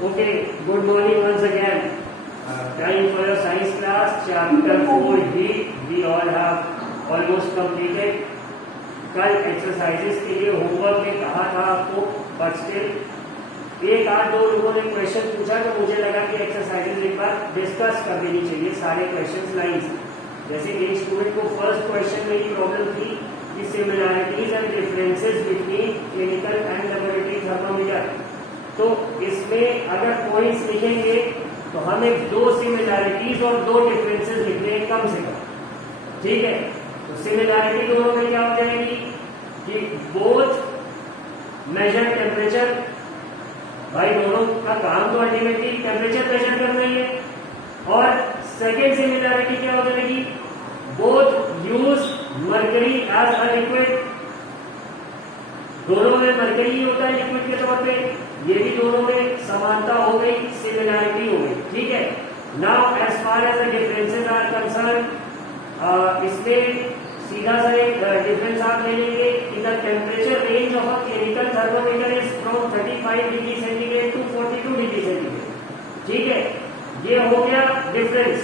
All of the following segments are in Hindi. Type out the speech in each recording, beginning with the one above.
Okay, good morning once again. Time for your science class, chapter 4 heat. We all have almost completed. कल एक्सरसाइजेस के लिए होमवर्क में कहा था आपको, बट स्टिल एक आध दो लोगों ने क्वेश्चन पूछा तो मुझे लगा कि एक्सरसाइजेस एक बार डिस्कस कर देनी चाहिए सारे क्वेश्चंस लाइंस। जैसे एक स्टूडेंट को फर्स्ट क्वेश्चन में ही प्रॉब्लम थी कि similarities and differences between clinical and laboratory thermometer. तो इसमें अगर पॉइंट्स लिखेंगे तो हमें दो सिमिलैरिटीज और दो डिफरेंसेस लिखने हैं कम से कम, ठीक है। तो सिमिलैरिटी दोनों में क्या हो जाएगी कि बोथ मेजर टेम्परेचर, भाई दोनों का काम तो अल्टीमेटली टेम्परेचर मेजर करना ही है। और सेकेंड सिमिलैरिटी क्या हो जाएगी, both use mercury as a liquid, दोनों में मर्करी ही होता है लिक्विड के तौर पे, ये भी दोनों में समानता हो गई, सिमिलैरिटी हो गई, ठीक है। Now as far as the differences are concerned, इसमें सीधा सा एक डिफरेंस आप ले लेंगे कि the temperature range of a clinical thermometer is from 35 degree centigrade to 42 degree centigrade, ठीक है। ये हो गया डिफरेंस।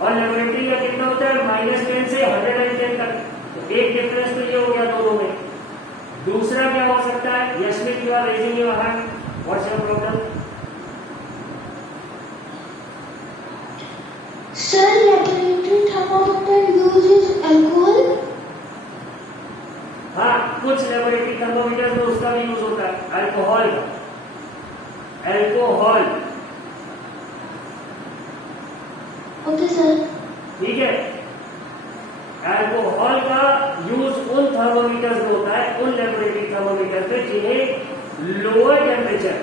और लेबोरेटरी का कितना होता है, -10 से 110 तक, तो एक डिफरेंस तो ये हो गया दोनों में। दूसरा क्या हो सकता है, Yashmit you are raising your hand, what's your problem? Sir, laboratory thermometer uses alcohol? हाँ, कुछ लेबोरेटरी थर्मोमीटर में उसका भी यूज होता है, अल्कोहल का, अल्कोहल, Okay, sir. ठीक है। अल्कोहल का यूज उन थर्मोमीटर में होता है, उन लेबोरेटरी थर्मोमीटर पे जिन्हें लोअर टेम्परेचर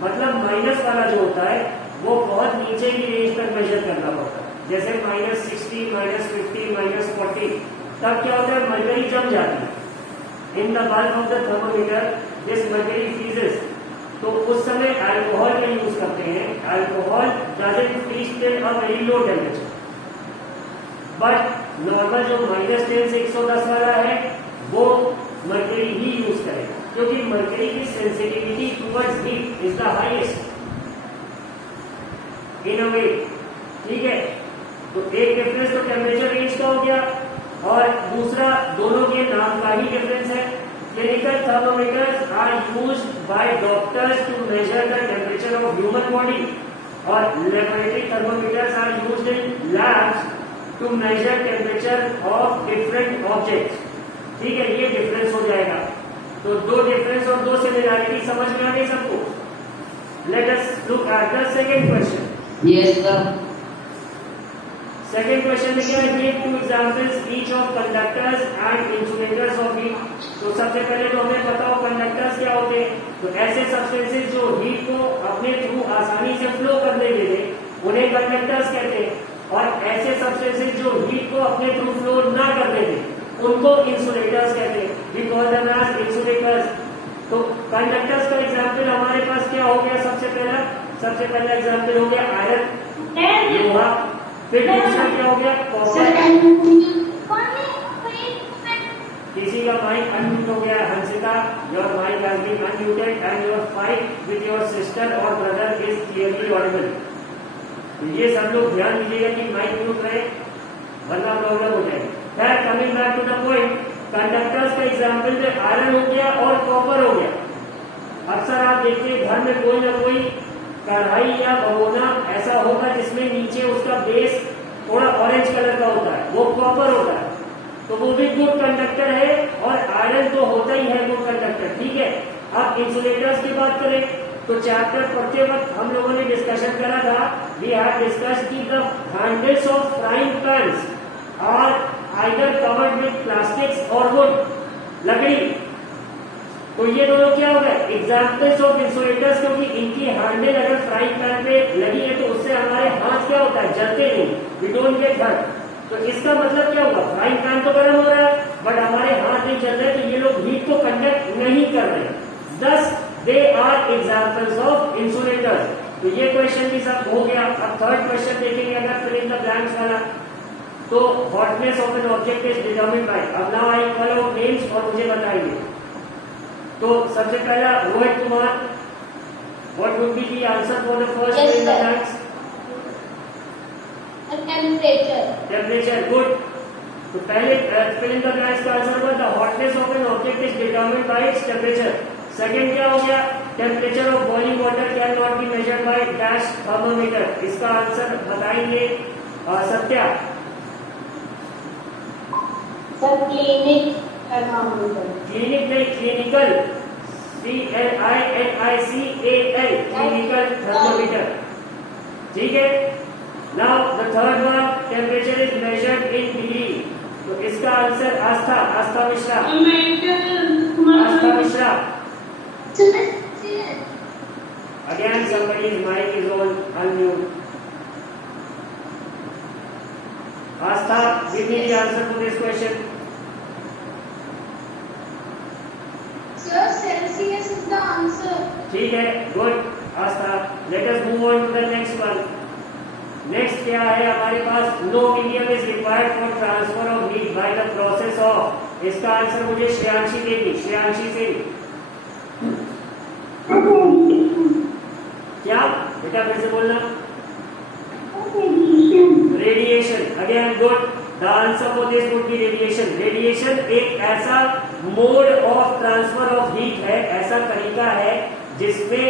मतलब माइनस वाला जो होता है वो बहुत नीचे की रेंज तक मेजर करना पड़ता है, जैसे -60, -50, -40, तब क्या होता है, मर्करी जम जाती है in the bulb of the thermometer, this mercury freezes. तो उस समय अल्कोहल का यूज करते हैं। Alcohol doesn't freeze till a very low temperature, but normal जो -10 से 110 वाला है वो मर्करी ही यूज करेगा, क्योंकि मर्करी की sensitivity towards heat is the highest in a way, ठीक है। तो एक डिफरेंस तो टेम्परेचर रेंज का हो गया, और दूसरा दोनों के नाम का ही डिफरेंस है। Clinical thermometers are used by doctors to measure the temperature of human body, और laboratory thermometers are used in labs to measure temperature of different objects, ठीक है। ये डिफरेंस हो जाएगा। तो दो डिफरेंस और दो सिमिलैरिटी समझ में आ गई सबको। Late us look at the second question. Yes, sir. Second question में क्या है, give to examples each of conductors and insulators of heat. तो सबसे पहले तो हमें बताओ कंडक्टर्स क्या होते हैं। तो ऐसे सब्सटेंसेस जो हीट को अपने थ्रू आसानी से फ्लो करने देते उन्हें कंडक्टर्स कहते हैं, और ऐसे सब्सटेंसेस जो हीट को अपने थ्रू फ्लो ना करने देते उनको इंसुलेटर्स कहते हैं। We call them as insulators. तो कंडक्टर्स का एग्जांपल हमारे पास क्या हो गया, सबसे पहला एग्जांपल हो गया आयरन, लोहा। फिर दूसरा क्या हो गया, कॉपर। किसी का माइक अनम्यूट हो गया, Hansita, your mic has been unmuted and your fight with your sister or brother is clearly audible. तो ये सब लोग ध्यान दीजिएगा कि माइक म्यूट रहे, वरना प्रॉब्लम हो जाएगी। फिर coming back to the point, conductors का एग्जांपल में आयरन हो गया और कॉपर हो गया। अक्सर आप देखिए घर में कोई ना कोई कढ़ाई या भगोना ऐसा होगा जिसमें नीचे उसका बेस थोड़ा ऑरेंज कलर का होता है, वो कॉपर होता है, तो वो भी गुड कंडक्टर है, और आयरन तो होता ही है गुड कंडक्टर, ठीक है। अब इंसुलेटर्स की बात करें तो चैप्टर पढ़ते वक्त हम लोगों ने डिस्कशन करा था, वी हैव डिस्कस्ड कि the handles of frying pans are either covered with plastics और वुड, लकड़ी। तो ये दोनों क्या हो गए, एग्जाम्पल्स ऑफ इंसुलेटर्स, क्योंकि इनकी हैंडल अगर फ्राइंग पैन पे लगी है तो उससे हमारे हाथ क्या होता है, जलते नहीं, वी डोंट गेट हर्ट। तो इसका मतलब क्या हुआ, फ्राइंग पैन तो गर्म हो रहा है बट हमारे हाथ नहीं चल रहे, तो ये लोग हीट को कंडक्ट नहीं कर रहे, thus they are examples of insulators. तो ये क्वेश्चन भी सब हो गया। अब थर्ड क्वेश्चन देखेंगे अगर फिल इन द ब्लैंक्स वाला, तो hotness of an object is determined by, अब now I call out names और मुझे बताइए। तो सबसे पहला Rohit Kumar, what would be be the answer for the first Yes, in the sir. blanks? Temperature. Temperature, good. तो पहले fill in the blanks का आंसर होगा the hotness of an object is determined by its temperature. Second क्या हो गया? Temperature of boiling water can not be measured by dash thermometer. इसका आंसर बताएंगे Satya. Sir clinic thermometer. Clinic नहीं, क्लिनिकल. CLINICAL, clinical thermometer. ठीक है. Now the third one, temperature is measured in degree. तो इसका answer Aastha Mishra. Aastha Mishra. Again, somebody's mic is on unmute. Astha, give me the answer to this question. Sir, Celsius is the answer. ठीक है, good. Astha, let us move on to the next one. Next क्या है हमारे पास? No medium is required for transfer of heat by the process of. इसका आंसर मुझे श्रेयांशी देगी. श्रेयांशी से क्या बेटा फिर से बोलना. Radiation. Again good. The answer for this would be radiation. Radiation एक ऐसा mode of transfer of heat है, ऐसा तरीका है जिसमें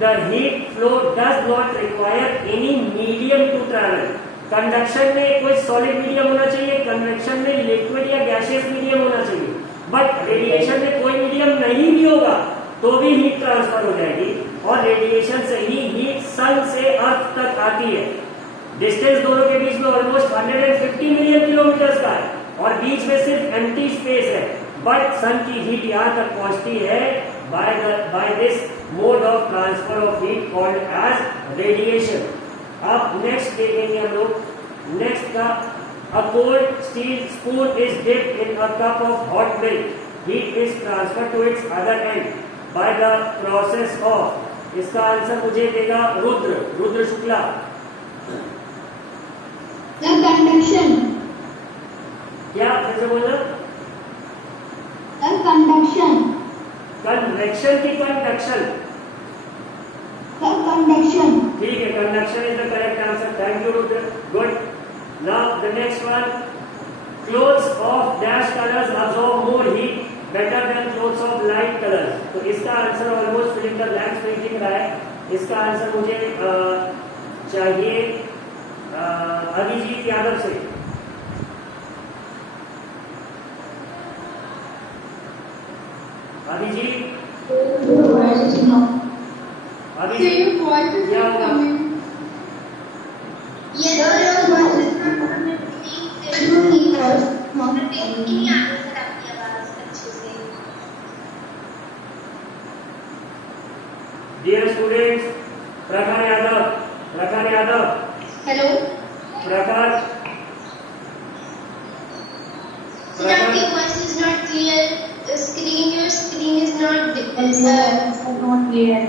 the heat flow does not require any medium to travel. Conduction में कोई सॉलिड मीडियम होना चाहिए, कन्वेक्शन में लिक्विड या गैसियस मीडियम होना चाहिए, बट रेडिएशन में कोई मीडियम नहीं भी होगा तो भी हीट ट्रांसफर हो जाएगी. और रेडिएशन से ही हीट सन से अर्थ तक आती है. डिस्टेंस दोनों के बीच में ऑलमोस्ट 150 मिलियन किलोमीटर का है और बीच में सिर्फ एम्प्टी स्पेस है, बट सन की हीट यहाँ तक पहुंचती है by this mode of transfer of heat called as radiation. अब नेक्स्ट देखेंगे हम लोग. नेक्स्ट का a cold steel spoon is dipped in a cup of hot milk. Heat is transfer to its other end by the process of. इसका आंसर मुझे देगा रुद्र शुक्ला. The conduction. क्या फिर से बोलना? The conduction. कन्वेक्शन की कंडक्शन. The conduction. ठीक है, conduction is the correct answer. Thank you Rudra. Good. Now the next one. Clothes of dash colours absorb more heat better than clothes of light colours. तो इसका आंसर almost fill in the blanks में दिख रहा है. इसका आंसर मुझे चाहिए अभिजीत यादव से. अभिजीत क्या होगा? डियर स्टूडेंट्स, प्रखर यादव. Hello. प्रखर. Sir, your voice is not clear. The screen, your screen is not clear.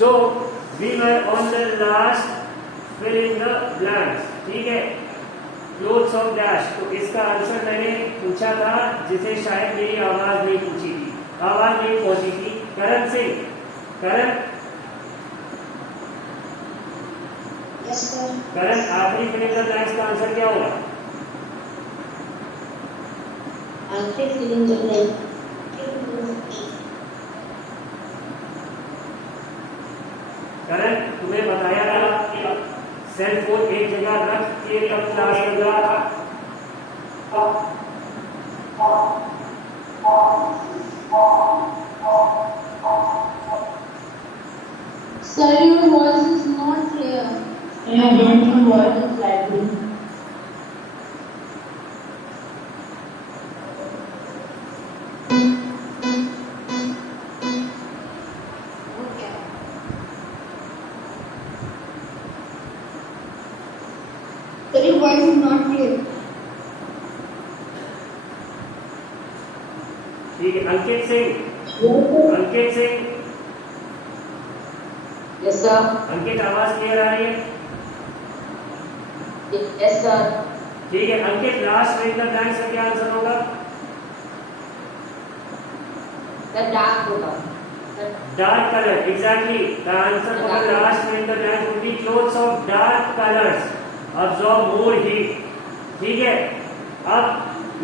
So we were on the last fill in the blanks. ठीक है. Clothes of dash. तो इसका आंसर मैंने पूछा था जिसे शायद मेरी आवाज नहीं पहुंची थी, आवाज नहीं पहुंची थी. करण सिंह. करण. Yes, sir. करण, आखिरी फिल इन द ब्लैंक्स का आंसर क्या होगा? आखिरी fill in the blank. करण, तुम्हें बताया था सेल फोन एक जगह रख के तब क्लास करना. Sir, your voice is not clear. Yeah, don't your voice is lagging. voice is not clear. ठीक है, अंकित सिंह, अंकित सिंह, Yes, sir. अंकित आवाज क्लियर आ रही है? Yes, sir. ठीक है, अंकित लास्ट में द ब्लैंक्स का क्या आंसर होगा? The dark होगा. Dark color, exactly. The answer for the last in the blank would be clothes of dark colors absorb more heat. ठीक है, अब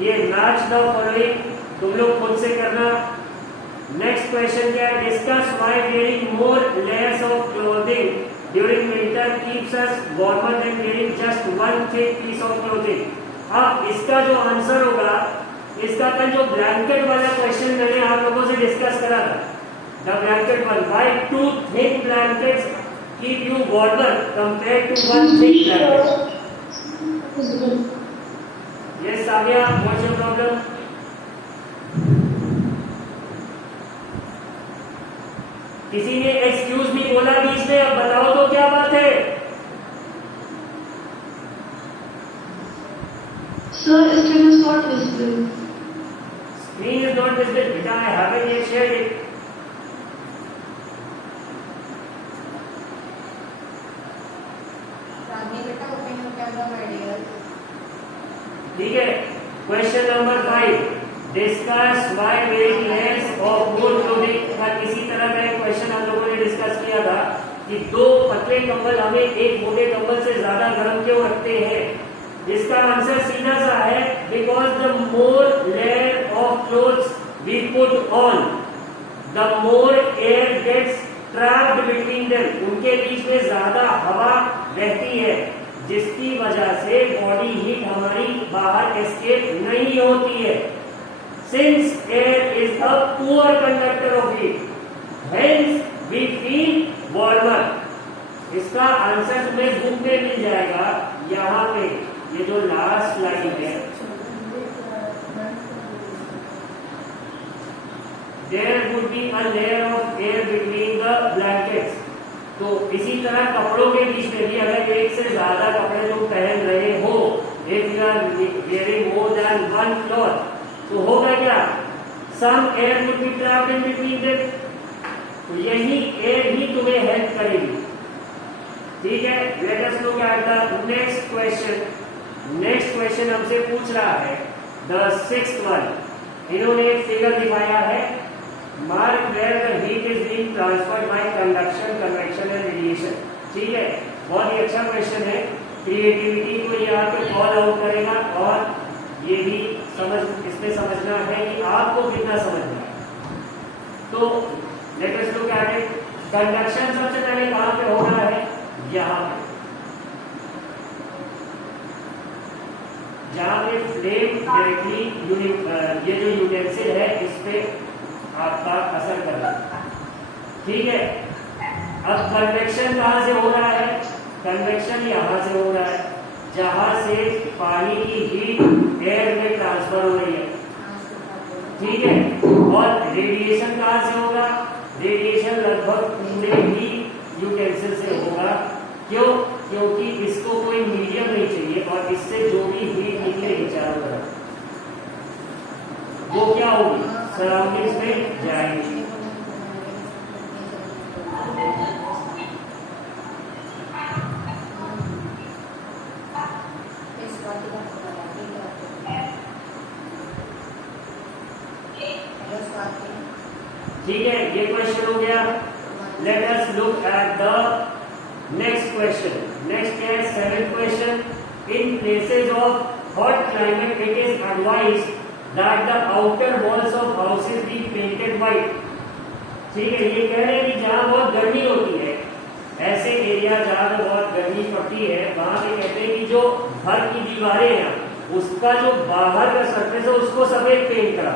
ये match the following तुम लोग खुद से करना. नेक्स्ट क्वेश्चन क्या है? Discuss why wearing more layers of clothing during winter keeps us warmer than wearing just one thick piece of clothing. अब इसका जो आंसर होगा, इसका कल जो ब्लैंकेट वाला क्वेश्चन मैंने आप लोगों से डिस्कस करा था, the blanket one, why two thick blankets keep you warmer compared to one thick blanket? Yes, Samya, what's your problem? किसी ने एक्सक्यूज मी बोला बीच में, अब बताओ तो क्या बात है? Sir, screen is not visible. Screen is not visible. Beta, I haven't yet shared it. ठीक है, question number 5, discuss why wearing layers of more clothing. इसी तरह का एक क्वेश्चन हम लोगों ने डिस्कस किया था कि दो पतले कंबल हमें एक मोटे कंबल से ज्यादा गर्म क्यों रखते हैं. इसका आंसर सीधा सा है, because the more layer of clothes we put on, the more air gets trapped between them. उनके बीच में ज्यादा हवा रहती है, जिसकी वजह से बॉडी हीट हमारी बाहर एस्केप नहीं होती है. Since air is a poor conductor of heat, hence we feel warmer. इसका आंसर तुम्हें बुक में मिल जाएगा. यहाँ पे ये जो लास्ट लाइन है, there would be a layer of air between the blankets. तो इसी तरह कपड़ों के बीच में भी अगर एक से ज्यादा कपड़े तुम पहन रहे हो, if you are wearing more than one cloth, तो होगा क्या? Some air would be trapped in between them. तो यही एयर ही तुम्हें हेल्प करेगी. ठीक है, let us look at the next question. Next question हमसे पूछ रहा है द सिक्स्थ वन. इन्होंने एक फिगर दिखाया है, mark where the heat is being transferred by conduction, convection and radiation. ठीक है, बहुत ही अच्छा क्वेश्चन है. क्रिएटिविटी को ये आपको कॉल आउट करेगा, और ये भी इसमें समझना है कि आपको कितना समझना है. तो late us look at it. Conduction सबसे पहले कहां पे हो रहा है? यहाँ पे, जहां पे फ्लेम डायरेक्टली ये जो यूटेंसिल है इस पे आपका असर कर रहा है. ठीक है, अब कन्वेक्शन कहां से हो रहा है? कन्वेक्शन यहां से हो रहा है, जहां से पानी की हीट एयर में ट्रांसफर हो रही है. ठीक है, और रेडिएशन कहां से होगा? रेडिएशन लगभग पूरे ही यूटेंसिल से होगा. क्यों? क्योंकि इसको कोई मीडियम नहीं चाहिए, और इससे जो भी हीट निकलेगी चारों तरफ, वो क्या होगी? सराउंडिंग्स में जाएगी. ठीक है, ये क्वेश्चन हो गया. Late us look at the next question. Next क्या है? Seventh question. In places of hot climate it is advised that the outer walls of houses be painted white. ठीक है, ये कह रहे हैं कि जहाँ बहुत गर्मी होती है, ऐसे एरिया जहाँ पे बहुत गर्मी पड़ती है, वहां पे कहते हैं कि जो घर की दीवारें हैं, उसका जो बाहर का सरफेस है उसको सफेद पेंट करा.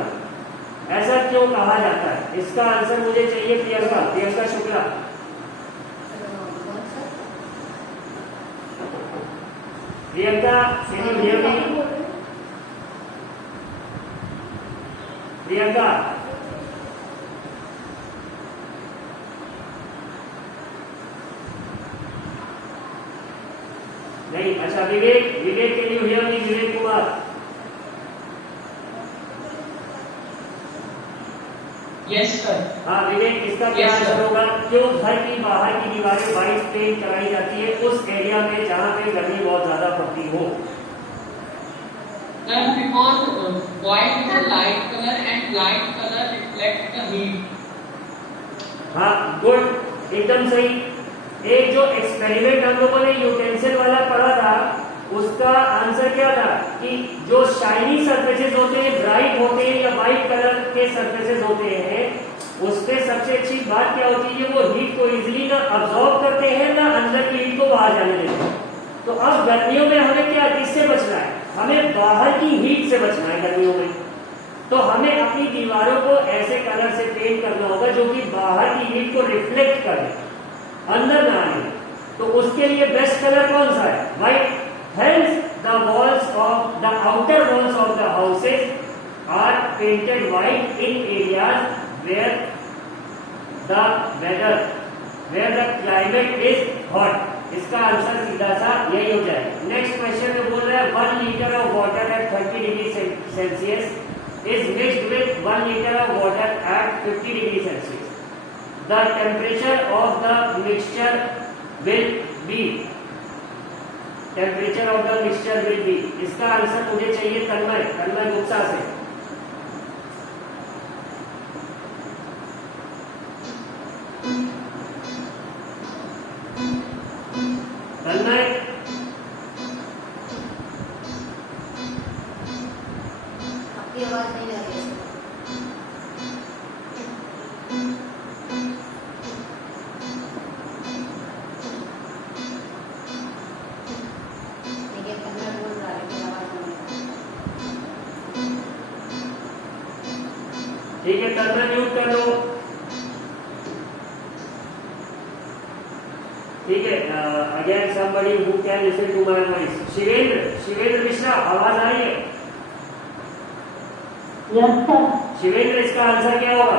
ऐसा क्यों कहा जाता है? इसका आंसर मुझे चाहिए प्रियंका शुक्ला. प्रियंका, प्रियंका, नहीं, अच्छा अच्छा Vivek, Vivek can you hear me? Vivek Kumar. Yes sir. हाँ विवेक, इसका क्या Yes, आंसर sir. होगा? क्यों घर की बाहर की दीवारें व्हाइट पेंट कराई जाती है उस एरिया में जहाँ पे गर्मी बहुत ज्यादा पड़ती हो? Sir, because white is a light color and light color reflects the heat. हाँ गुड, एकदम सही। एक जो एक्सपेरिमेंट हम लोगों ने यूटेंसिल वाला पढ़ा था उसका आंसर क्या था कि जो शाइनी सरफेसेस होते हैं, ब्राइट होते हैं या व्हाइट कलर के सरफेसेस होते हैं, उस पे सबसे अच्छी बात क्या होती है, वो हीट को इजीली ना अब्सॉर्ब करते हैं ना अंदर की हीट को बाहर जाने देते हैं। तो अब गर्मियों में हमें क्या, किससे बचना है? हमें बाहर की हीट से बचना है गर्मियों में। तो हमें अपनी दीवारों को ऐसे कलर से पेंट करना होगा जो कि बाहर की हीट को रिफ्लेक्ट करे, अंदर ना आए। तो उसके लिए बेस्ट कलर कौन सा है? White. Hence, the walls of the outer walls of the houses are painted white in areas where the weather, where the climate is hot. इसका आंसर सीधा सा यही हो जाएगा। नेक्स्ट क्वेश्चन में बोल रहा है 1 litre of water at 30 degree Celsius is mixed with 1 liter of water at 50 degree Celsius. The temperature of the mixture will be, temperature of the mixture will be. इसका आंसर मुझे चाहिए तन्मय गुप्ता से। तन्मय, आपकी आवाज नहीं आ रही है। ठीक है, तन्मय म्यूट कर लो। ठीक है, again somebody who can listen to my voice. Shivendra Mishra, आवाज आ रही है? Yes sir. शिवेंद्र, इसका आंसर क्या होगा?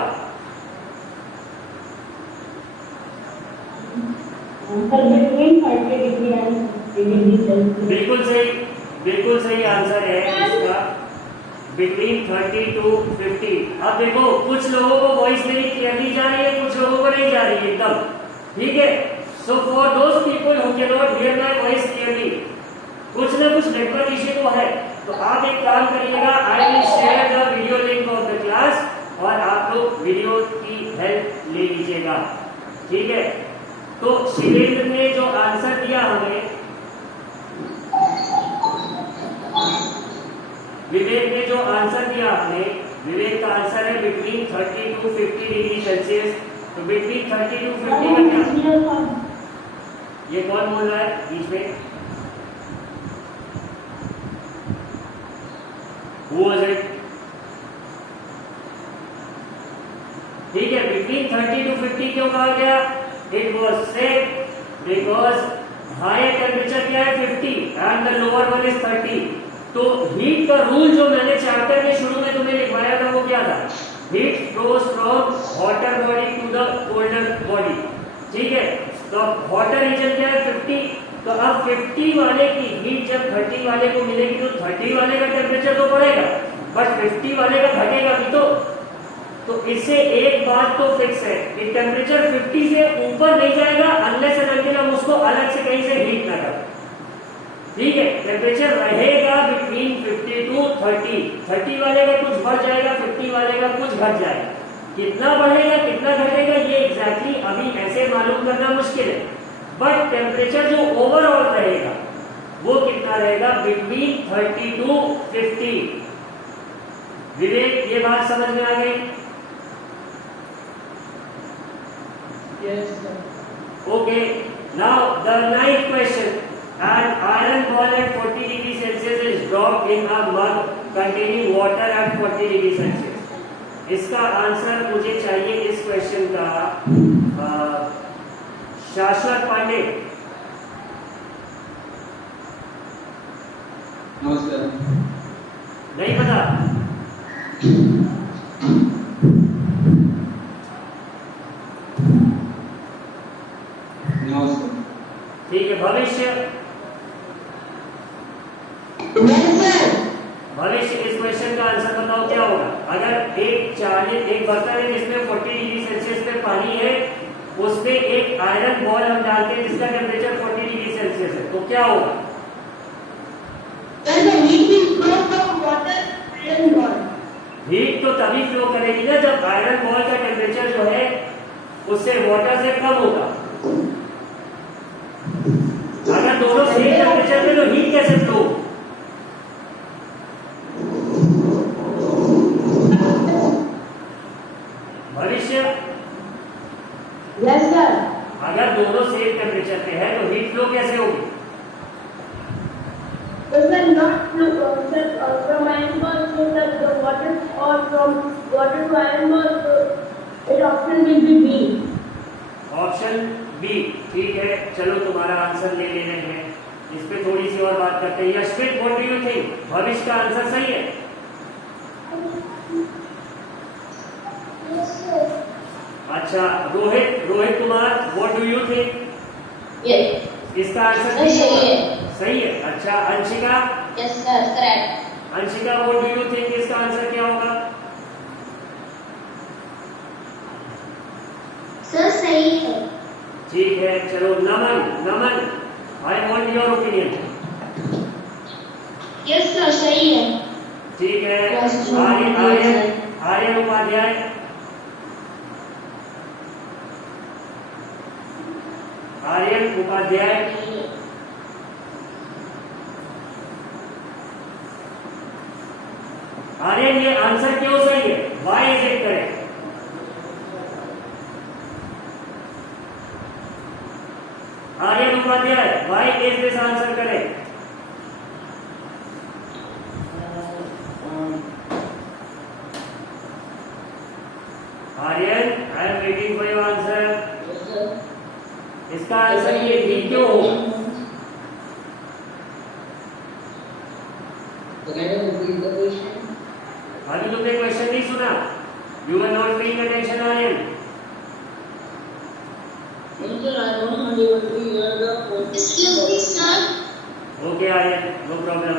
Answer between 30 degree and 50 degree Celsius. बिल्कुल सही आंसर है इसका, बिटवीन 30 to 50। अब देखो, कुछ लोगों को वॉइस मेरी क्लियरली जा रही है, कुछ लोगों को नहीं जा रही है एकदम। ठीक है, so for those people who can not here my voice clearly, कुछ ना कुछ नेटवर्क इश्यू तो है। तो आप एक काम करिएगा, I will share the video link of the class और आप लोग वीडियो की हेल्प ले लीजिएगा। ठीक है, तो शिवेंद्र ने जो आंसर दिया हमें, विवेक ने जो आंसर दिया आपने, विवेक का आंसर है बिटवीन 30 to 50 डिग्री सेल्सियस। तो बिटवीन 30 to 50 का क्या? ये कौन बोल रहा है बीच में? Who was it? ठीक है, बिटवीन 30 to 50 क्यों कहा गया? It was said because higher temperature क्या है 50 and the lower one is 30। तो हीट का रूल जो मैंने चैप्टर के शुरू में तुम्हें लिखवाया था वो क्या था? Heat flows from hotter body to the colder body. ठीक है, तो हॉटर रीजन क्या है 50। तो अब 50 वाले की हीट जब 30 वाले को मिलेगी तो 30 वाले का टेम्परेचर तो बढ़ेगा, बट 50 वाले का घटेगा भी। तो इससे एक बात तो फिक्स है कि टेम्परेचर 50 से ऊपर नहीं जाएगा अनलेस एंड अनटिल हम उसको अलग से कहीं से हीट ना करें। ठीक है, टेम्परेचर रहेगा बिटवीन 50 to 30। 30 वाले का कुछ बढ़ जाएगा, 50 वाले का कुछ घट जाएगा। कितना बढ़ेगा कितना घटेगा ये एग्जैक्टली अभी ऐसे मालूम करना मुश्किल है, बट टेम्परेचर जो ओवरऑल रहेगा वो कितना रहेगा? Between 30 to 50। विवेक, ये बात समझ में आ गई? Yes, sir. Okay, now the ninth question. An iron ball at 40 degree Celsius is dropped in a mug containing water at 40 degree Celsius. इसका आंसर मुझे चाहिए इस क्वेश्चन का। शाश्वत पांडे। नमस्कार। नहीं पता? नमस्कार। ठीक है, भविष्य। इस क्वेश्चन का आंसर बताओ क्या होगा। अगर एक बर्तन है जिसमें 40 डिग्री सेल्सियस पे पानी है, उसमें एक आयरन बॉल हम डालते हैं जिसका टेम्परेचर 40 डिग्री सेल्सियस है, तो क्या होगा? When the heat will flow from water, iron ball. Heat तो तभी फ्लो करेगी ना जब आयरन बॉल का टेम्परेचर जो है उससे वाटर से कम होगा। अगर दोनों सेम टेम्परेचर पे तो हीट कैसे फ्लो? भविष्य Yes, sir. अगर दोनों सेम टेम्परेचर पे है तो हीट फ्लो कैसे होगी? It will not flow from iron ball to the water or from water to iron ball. So its option will be B. Option B ठीक है। चलो तुम्हारा आंसर ले लेने हैं, इस पे थोड़ी सी और बात करते हैं। Yashpreet, what do you think? Bhavishya का आंसर सही है? Yes, sir. अच्छा, Rohit Kumar, what do you think? Yes. इसका आंसर सही है। सही है। अच्छा, Anshika, Yes, sir. Correct. Anshika what do you think? इसका आंसर क्या होगा? सर सही है। ठीक है। चलो Naman, I want your opinion. Yes, sir. सही है। ठीक है। Yes, आर्यन उपाध्याय, आर्यन ये आंसर क्यों सही है? Why is it correct? Aryan Upadhyay, why is this answer correct? Aryan, I am waiting for your answer. इसका आंसर ये बी क्यों होगा? अभी तुमने क्वेश्चन नहीं सुना? You are not paying attention Aryan. Excuse me, sir. Okay Aryan, no problem.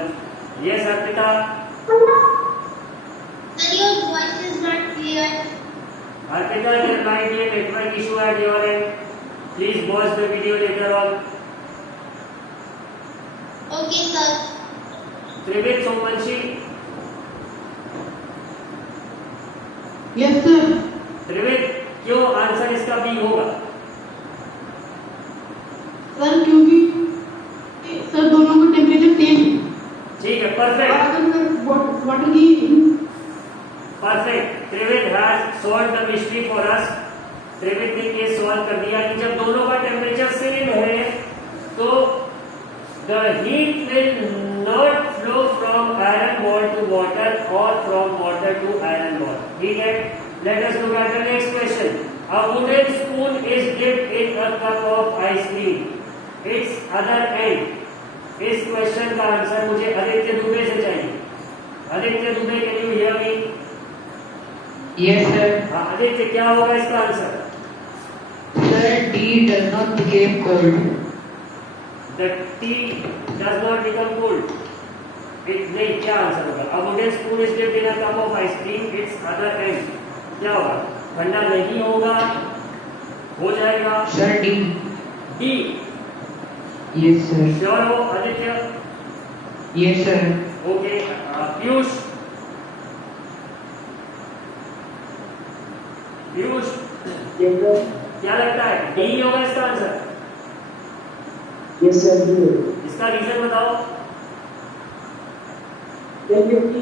Yes Arpita. Sir, your voice is not clear. Arpita, there might be a network issue at your end. Please watch the video later on. Okay, sir. Trived Somvanshi, Yes, sir. Trived क्यों आंसर इसका बी होगा? सर क्योंकि सर दोनों का टेम्परेचर सेम है। ठीक है, परफेक्ट। अगर वाटर की perfect. Trived has solve the mystery for us. Trived ने ये सॉल्व कर दिया कि जब दोनों का टेम्परेचर सेम है तो the heat will not flow from iron ball to water और from water to iron ball. ठीक है, let us look at the next question. A wooden spoon is dipped in a cup of ice cream, it's other end. इस क्वेश्चन का आंसर मुझे आदित्य दुबे से चाहिए। Aditya Dubey, can you hear me? Yes, sir. हाँ आदित्य, क्या होगा इसका answer? Sir, tea does not become cold. The tea does not become cold. नहीं, क्या आंसर होगा? A wooden spoon is dipped in a cup of ice cream, its other end. क्या होगा? ठंडा नहीं होगा, हो जाएगा। Sir, D. D। Yes, sir. Sure हो Aditya? Yes, sir. Okay. Piyush, क्या लगता है? डी होगा इसका आंसर? Yes, sir. इसका रीजन बताओ। क्योंकि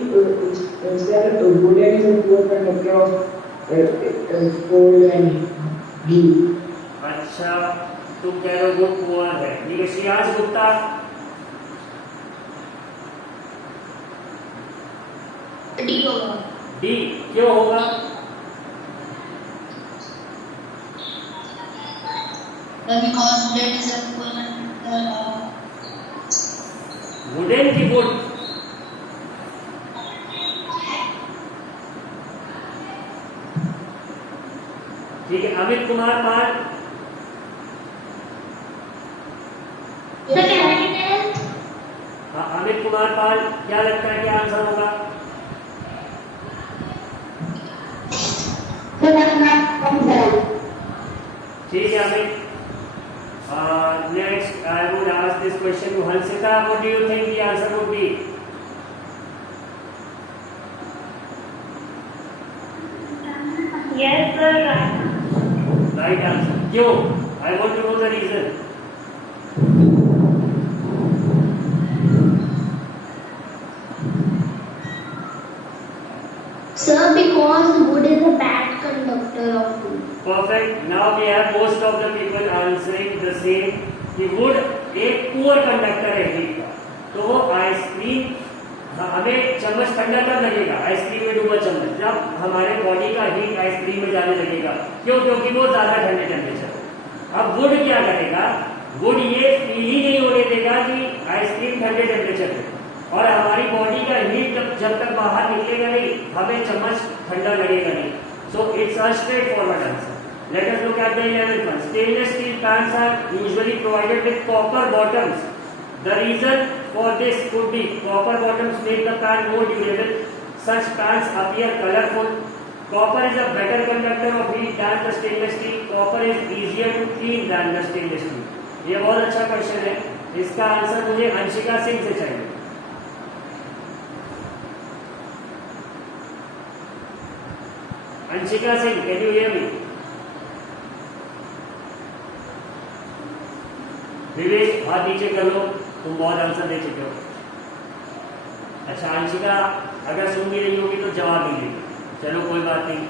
instead of wooden is a poor conductor of cold and heat. अच्छा, तुम कह रहे हो वो पुअर है। ठीक है, श्रेयास गुप्ता, डी होगा। डी क्यों होगा? Because wooden is a wooden की वुड। ठीक है, अमित कुमार पाल, हाँ अमित कुमार पाल, क्या लगता है क्या आंसर होगा? ठीक है Amit. Next, I would ask this question to Hansita. What do you think the answer would be? Yes, sir. Right answer. क्यों? I want to know the reason. Sir, because wood is a bad conductor of food. Perfect. Now we have most of the people answering the same. कि wood एक poor conductor है heat का. तो वो आइसक्रीम हमें चम्मच ठंडा कब लगेगा? आइसक्रीम में डूबा चम्मच जब हमारे बॉडी का हीट आइसक्रीम में जाने लगेगा. क्यों? क्योंकि वो ज्यादा ठंडे टेम्परेचर. अब वुड क्या करेगा? वुड ये फील ही नहीं होने देगा कि आइसक्रीम ठंडे टेम्परेचर पे, और हमारी बॉडी का हीट जब तक बाहर निकलेगा नहीं, हमें चम्मच ठंडा लगेगा नहीं. So it's a straight forward answer. Let us look at the 11th one. Stainless steel pans are usually provided with copper bottoms. The reason for this could be copper bottoms make the pan more durable. Such pans appear colorful. Copper is a better conductor of heat than the stainless steel. Copper is easier to clean than the stainless steel. ये बहुत अच्छा क्वेश्चन है. इसका आंसर मुझे अंशिका सिंह से चाहिए. Anshika Singh, can you hear me? विवेक हाथ नीचे कर लो, तुम बहुत आंसर दे चुके हो. अच्छा अंशिका अगर सुन भी रही होगी तो जवाब नहीं देगी. चलो कोई बात नहीं.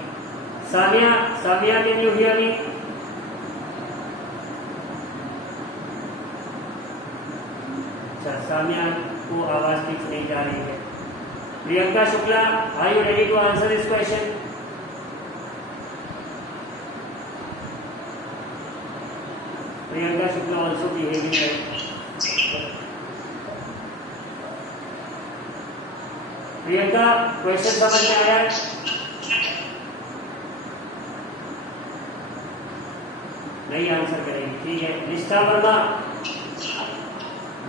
Samiya, Samiya can you hear me? अच्छा सामिया को आवाज ठीक से नहीं जा रही है. Priyanka Shukla, are you ready to answer this question? Priyanka Shukla also behaving well. Priyanka, question समझ में आया? नहीं आंसर करेंगे. ठीक है. निष्ठा वर्मा,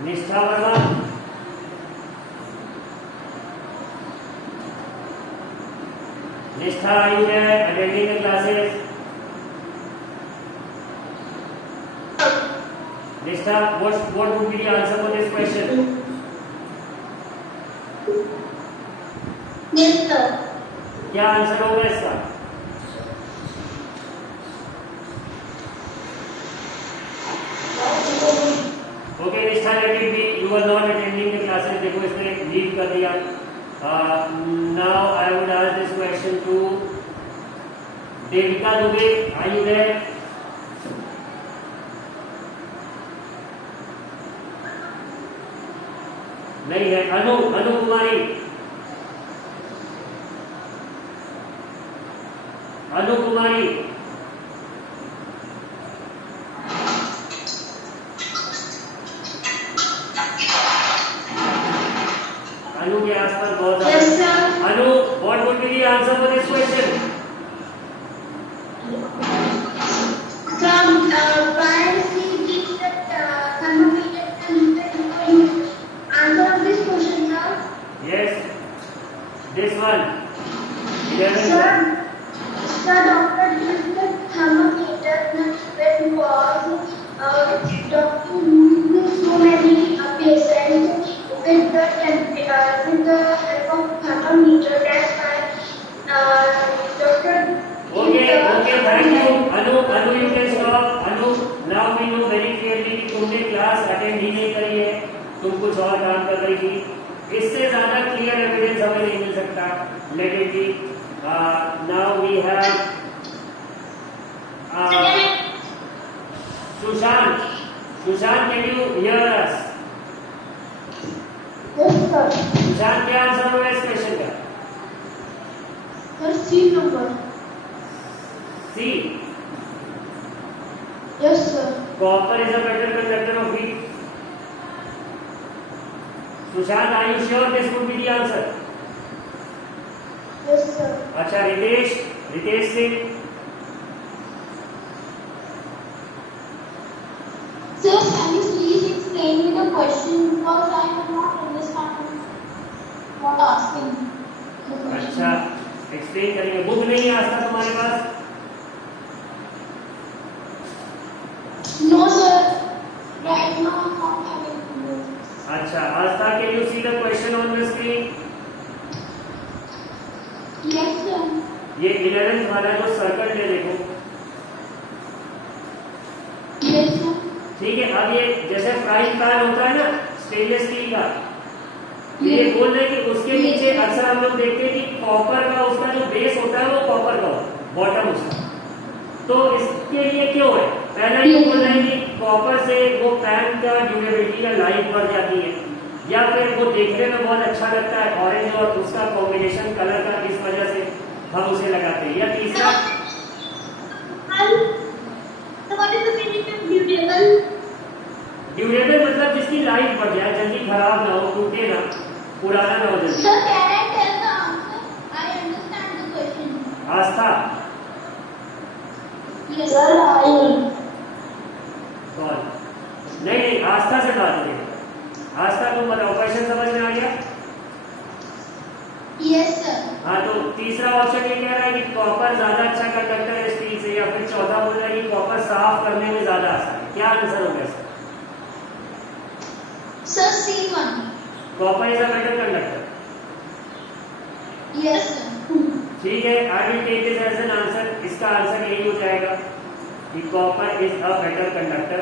निष्ठा वर्मा, निष्ठा are you there attending the classes? Nishtha, what would be the answer for this question? Yes, sir. क्या आंसर होगा इसका? Okay, Nishtha, let it be. You are not attending the classes. देखो इसने लीव कर दिया. Now I would ask this question to Devika Dubey. Are you there? नहीं है. अनु, अनु कुमारी, अनु कुमारी, अनु के आसपास बहुत Yes, sir. Anu, what would be the answer for this question? Some prior CG thermometer answer of this question, sir. Yes, this one. 11. Sir, doctor gives the thermometer when doctor uses so many patients with the help of thermometer. That's why doctor. Okay, thank you. Anu, you can stop. Anu, now we know very clearly कि तुमने क्लास अटेंड ही नहीं करी है, तुम कुछ और काम कर रही थी. इससे ज्यादा क्लियर एविडेंस हमें नहीं मिल सकता. Let it be. Now we have Sushant. Sushant, can you hear us? Yes, sir. Sushant, क्या आंसर होगा इस क्वेश्चन का? Sir, C number. C. Yes, sir. Copper is a better conductor of heat. Sushant, are you sure this would be the answer? Yes, sir. अच्छा Ritesh Singh. Sir, can you please explain me the question because I am not understanding what asking. अच्छा एक्सप्लेन करेंगे. बुक नहीं है आज तक हमारे पास. अच्छा, Aastha, can you see the question on the screen? Yes, sir. ये 11th वाला जो सर्कल है देखो, Yes, sir. ठीक है। अब ये जैसे फ्राइंग पैन होता है ना स्टेनलेस स्टील का, तो ये बोल रहे हैं कि उसके नीचे अक्सर हम लोग देखते हैं कि कॉपर का उसका जो बेस होता है वो कॉपर का बॉटम उसका, तो इसके लिए क्यों है? पहला ये बोल रहे हैं कि कॉपर से वो पैन का ड्यूरेबिलिटी या लाइफ बढ़ जाती है, या फिर वो देखने में बहुत अच्छा लगता है ऑरेंज और उसका कॉम्बिनेशन कलर का, इस वजह से हम उसे लगाते हैं। या तीसरा, So what is the meaning of durable? Durable मतलब जिसकी लाइफ बढ़ जाए, जल्दी खराब ना हो, टूटे ना, पुराना ना हो जल्दी। Sir, can I tell the answer? I understand the question. Aastha, Yes, sir. कौन? नहीं, आस्था से बात करें। आस्था, तुम बताओ, क्वेश्चन समझ में आ गया? Yes, sir. हाँ, तो तीसरा ऑप्शन ये कह रहा है कि कॉपर ज्यादा अच्छा कंडक्टर है स्टील से, या फिर चौथा बोल रहा है कि कॉपर साफ करने में ज्यादा आसान है। क्या आंसर होगा इसका? Sir, C1. Copper is a better conductor. Yes, sir. ठीक है, I will take this as an answer. इसका आंसर यही हो जाएगा कि copper is a better conductor.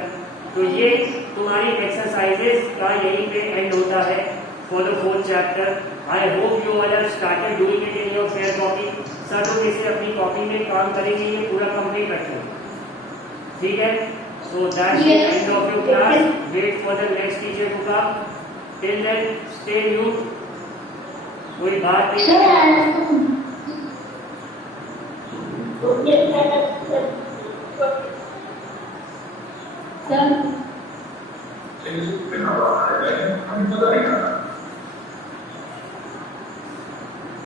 तो ये तुम्हारी एक्सरसाइजेस का यहीं पे एंड होता है for the 4th chapter. I hope you all have started doing it in your fair copy. सब लोग इसे अपनी कॉपी में काम करेंगे, ये पूरा कंप्लीट रखेंगे, ठीक है? So that's the end of your class. Wait for the next teacher to come. Till then stay mute. कोई बात नहीं है। Sir.